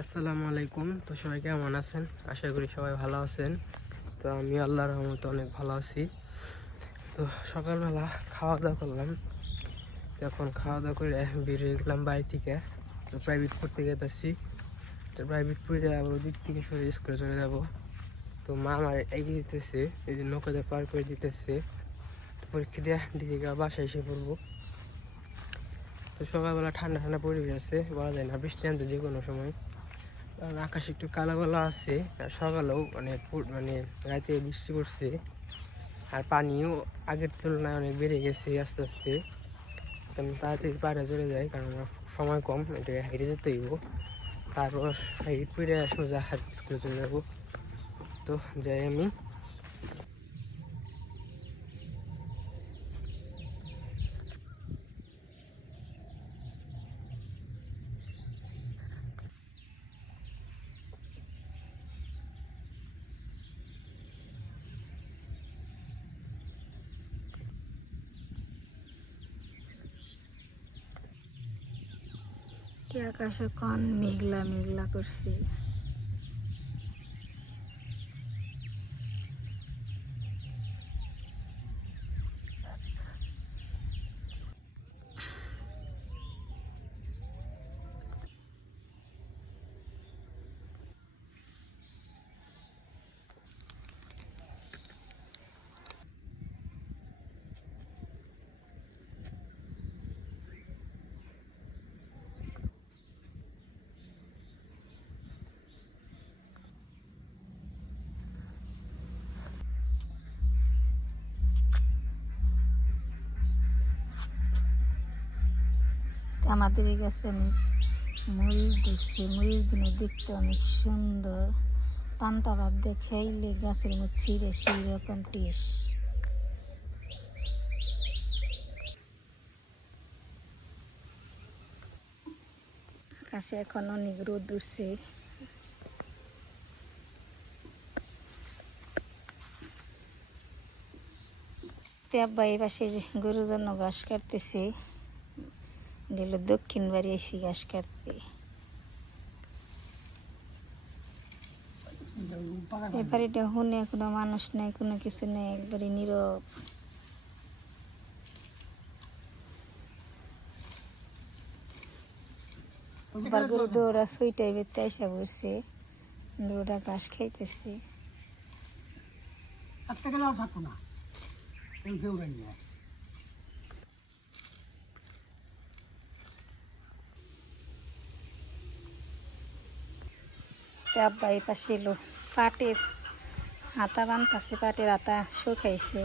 আসসালামু আলাইকুম। তো সবাই কেমন আছেন? আশা করি সবাই ভালো আছেন। তো আমি আল্লাহর রহমতে অনেক ভালো আছি। তো সকালবেলা খাওয়া দাওয়া করলাম। এখন খাওয়া দাওয়া করে বেরিয়ে গেলাম বাড়ি থেকে। তো প্রাইভেট পড়তে গেতেছি। তো প্রাইভেট পড়ে আবার ওদিক থেকে সরে স্কুলে চলে যাব। তো মা আমার এগিয়ে দিতেছে, এই যে নৌকাতে পার করে দিতেছে। তো পরীক্ষা দিয়ে দিকে বাসায় এসে পড়বো। তো সকালবেলা ঠান্ডা ঠান্ডা পরিবেশ আছে, বলা যায় না বৃষ্টি আনতে যে কোনো সময়। কারণ আকাশ একটু কালো কালো আছে, আর সকালেও মানে রাতে বৃষ্টি পড়ছে, আর পানিও আগের তুলনায় অনেক বেড়ে গেছে আস্তে আস্তে। তো আমি তাড়াতাড়ি পাড়ে চলে যাই, কারণ আমার সময় কম, এটা হেঁটে যেতে হইব। তারপর হেঁটে ফিরে সোজা স্কুলে চলে যাবো। তো যাই আমি। আকাশে কন মেঘলা মেঘলা করছে। আমাদের এই গাছে অনেক মরিচ ধরছে, মরিচগুলো দেখতে অনেক সুন্দর। পান্তা ভাত দিয়ে খাইলে গাছের মধ্যে ছিঁড়ে সেই রকম টেস্ট। আকাশে এখন অনেক রোদ উঠছে। আব্বা এই পাশে যে গরুর জন্য ঘাস কাটতেছে, গেল দক্ষিণ বাড়ি এসে ঘাস কাটতে। এই বাড়িটা শুনে কোনো মানুষ নেই, কোনো কিছু নেই, একবারে নীরব। আবার গরু দৌড়া সুইটাই বেতে এসে বসে, গরুটা ঘাস খাইতেছে। আব্বা এই পাশে এলো, পাটের আতা বানতাছে, পাটের আতা শুকাইছে।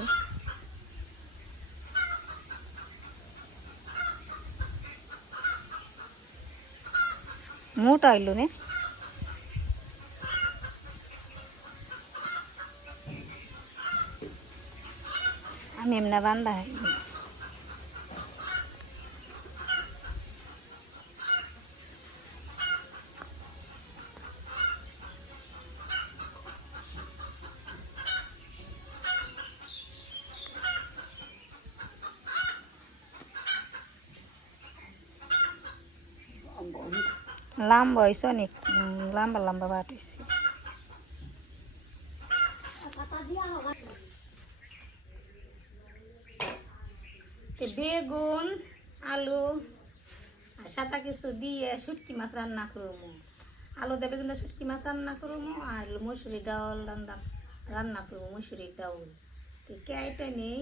মোটা হইল রে, আমি এমনি বান্ধা হইনি। লম্বা হয়েছে অনেক, লম্বা লম্বা বাট হয়েছে। বেগুন, আলু আর সাদা কিছু দিয়ে শুটকি মাছ রান্না করবো। আলু দিয়ে বেগুন দিয়ে শুটকি মাছ রান্না করবো, আর মসুরি ডাউল রান্না করবো, মসুরির ডাউল। তো এটা নেই।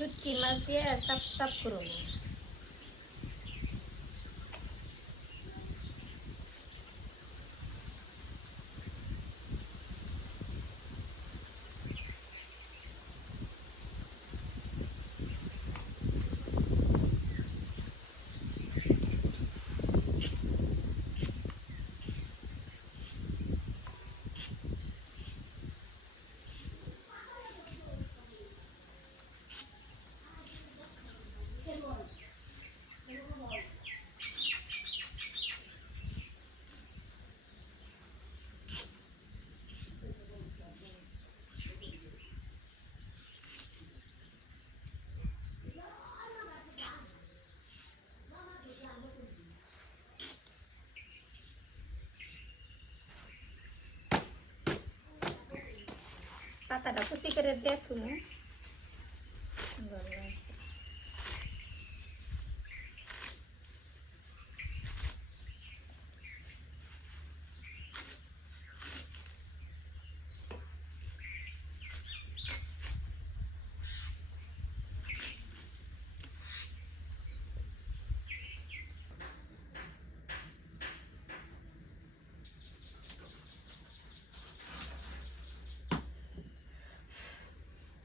শুটকি মাছ দিয়ে সাপ সাপ করবো। পাতাটা কুচি করে দিয়ে তুমি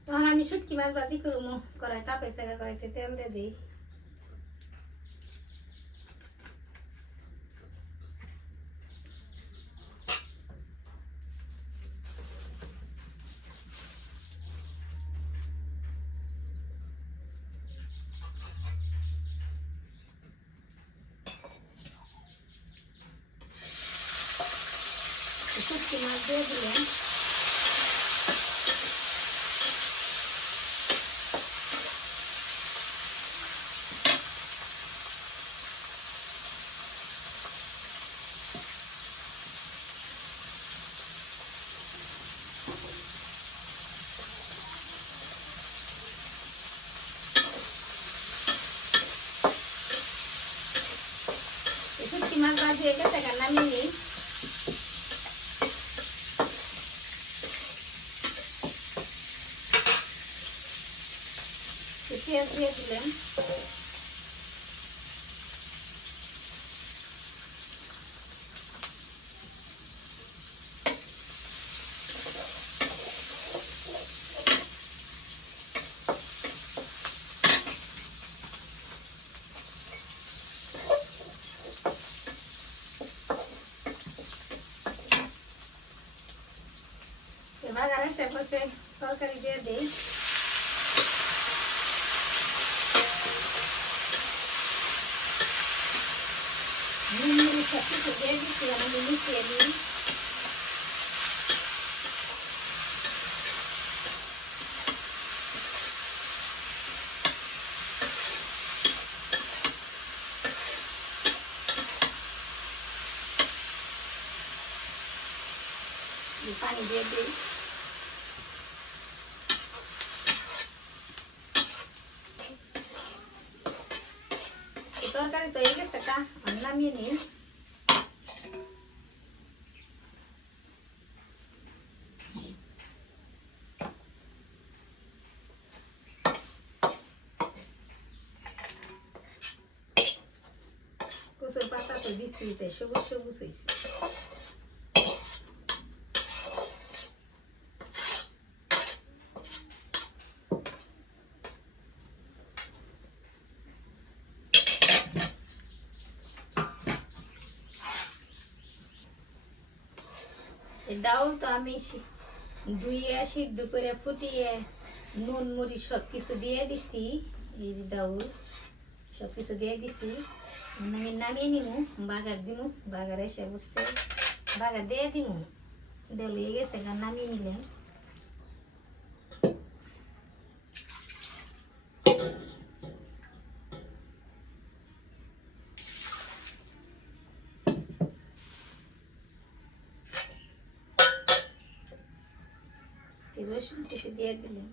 তখন আমি শুটকি মাছ ভাজি করবো। কড়াই তাপে সেকা কড়াইতে তেল দিয়ে দিই। শুটকি মাছ দিয়ে দিলাম। শুটকি মাছ ভাজি হয়ে গেছে, নামিয়ে নিই। পেঁয়াজ দিয়ে দিলাম। বাগারে সে বসে তরকারি দিয়ে দিই। নুন সব কিছু দিয়ে দিচ্ছি, আমি মিশিয়ে দিই। পানি দিয়ে দিই। তরকারি তো হয়ে গেছে, আমি নামিয়ে নিই। কচুর পাতা তো দিচ্ছি, তাই সবুজ সবুজ হয়েছে। ডাউল তো আমি ধুয়ে সিদ্ধ করে ফুটিয়ে নুন মরিচ সব কিছু দিয়ে দিছি। এই যে ডাউল সব কিছু দিয়ে দিছি, আমি নামিয়ে নিব। বাগার দিব, বাগার এসে বসছে, বাগার দিয়ে দিব। দেল হয়ে গেছে, নামিয়ে নিলেন। রসুন কিছু দিয়ে দিলেন।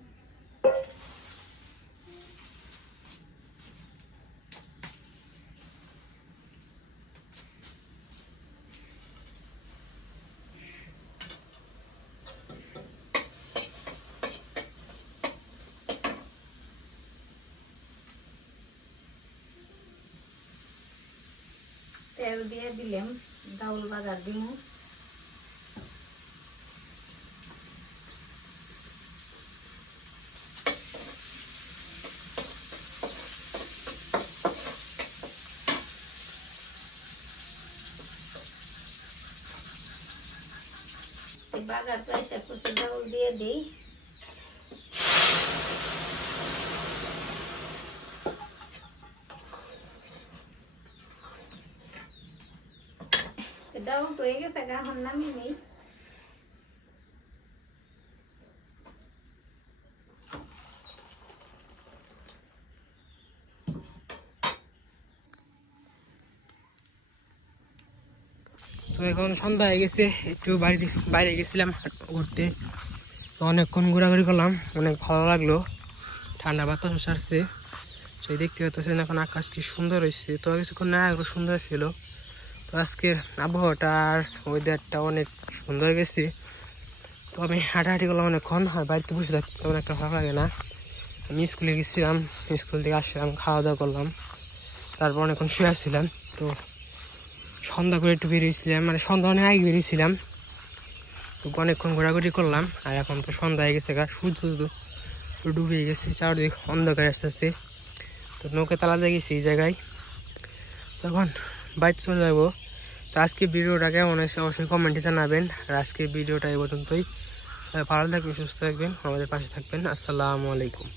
দিয়ে দিলাম, ডাউল বাজার দিমু। বাজার প্রেসার করছি, ডাউল দিয়ে দিই। ডাউল তো হয়ে গেছে, এখন নামিয়ে নিই। তো এখন সন্ধ্যা হয়ে গেছে, একটু বাইরে গেছিলাম ঘুরতে। তো অনেকক্ষণ ঘোরাঘুরি করলাম, অনেক ভালো লাগলো, ঠান্ডা বাতাস ছাড়ছে। সেই দেখতে পাচ্ছেন এখন আকাশ কি সুন্দর হয়েছে। তো কিছুক্ষণ না আগে সুন্দর ছিল। তো আজকের আবহাওয়াটা আর ওয়েদারটা অনেক সুন্দর গেছে। তো আমি হাঁটাহাঁটি করলাম অনেকক্ষণ, আর বাড়িতে বসে থাকতে তেমন একটা ভালো লাগে না। আমি স্কুলে গেছিলাম, স্কুল থেকে আসলাম, খাওয়া দাওয়া করলাম, তারপর অনেকক্ষণ শুয়ে আসছিলাম। তো সন্ধ্যা করে একটু বেরিয়েছিলাম, মানে সন্ধ্যা অনেক আগে বেরিয়েছিলাম। তো অনেকক্ষণ ঘোরাঘুরি করলাম, আর এখন তো সন্ধ্যা হয়ে গেছে, সূর্য তো ডুবে গেছে, চারদিক অন্ধকার আস্তে আস্তে। তো নৌকা তালা দিয়ে গেছি এই জায়গায়, তখন বাইক চলে যাবো। তো আজকে ভিডিওটা কেমন হয়েছে অবশ্যই কমেন্টে জানাবেন। আর আজকে ভিডিওটা এই পর্যন্তই। ভালো থাকবেন, সুস্থ থাকবেন, আমাদের পাশে থাকবেন। আসসালামু আলাইকুম।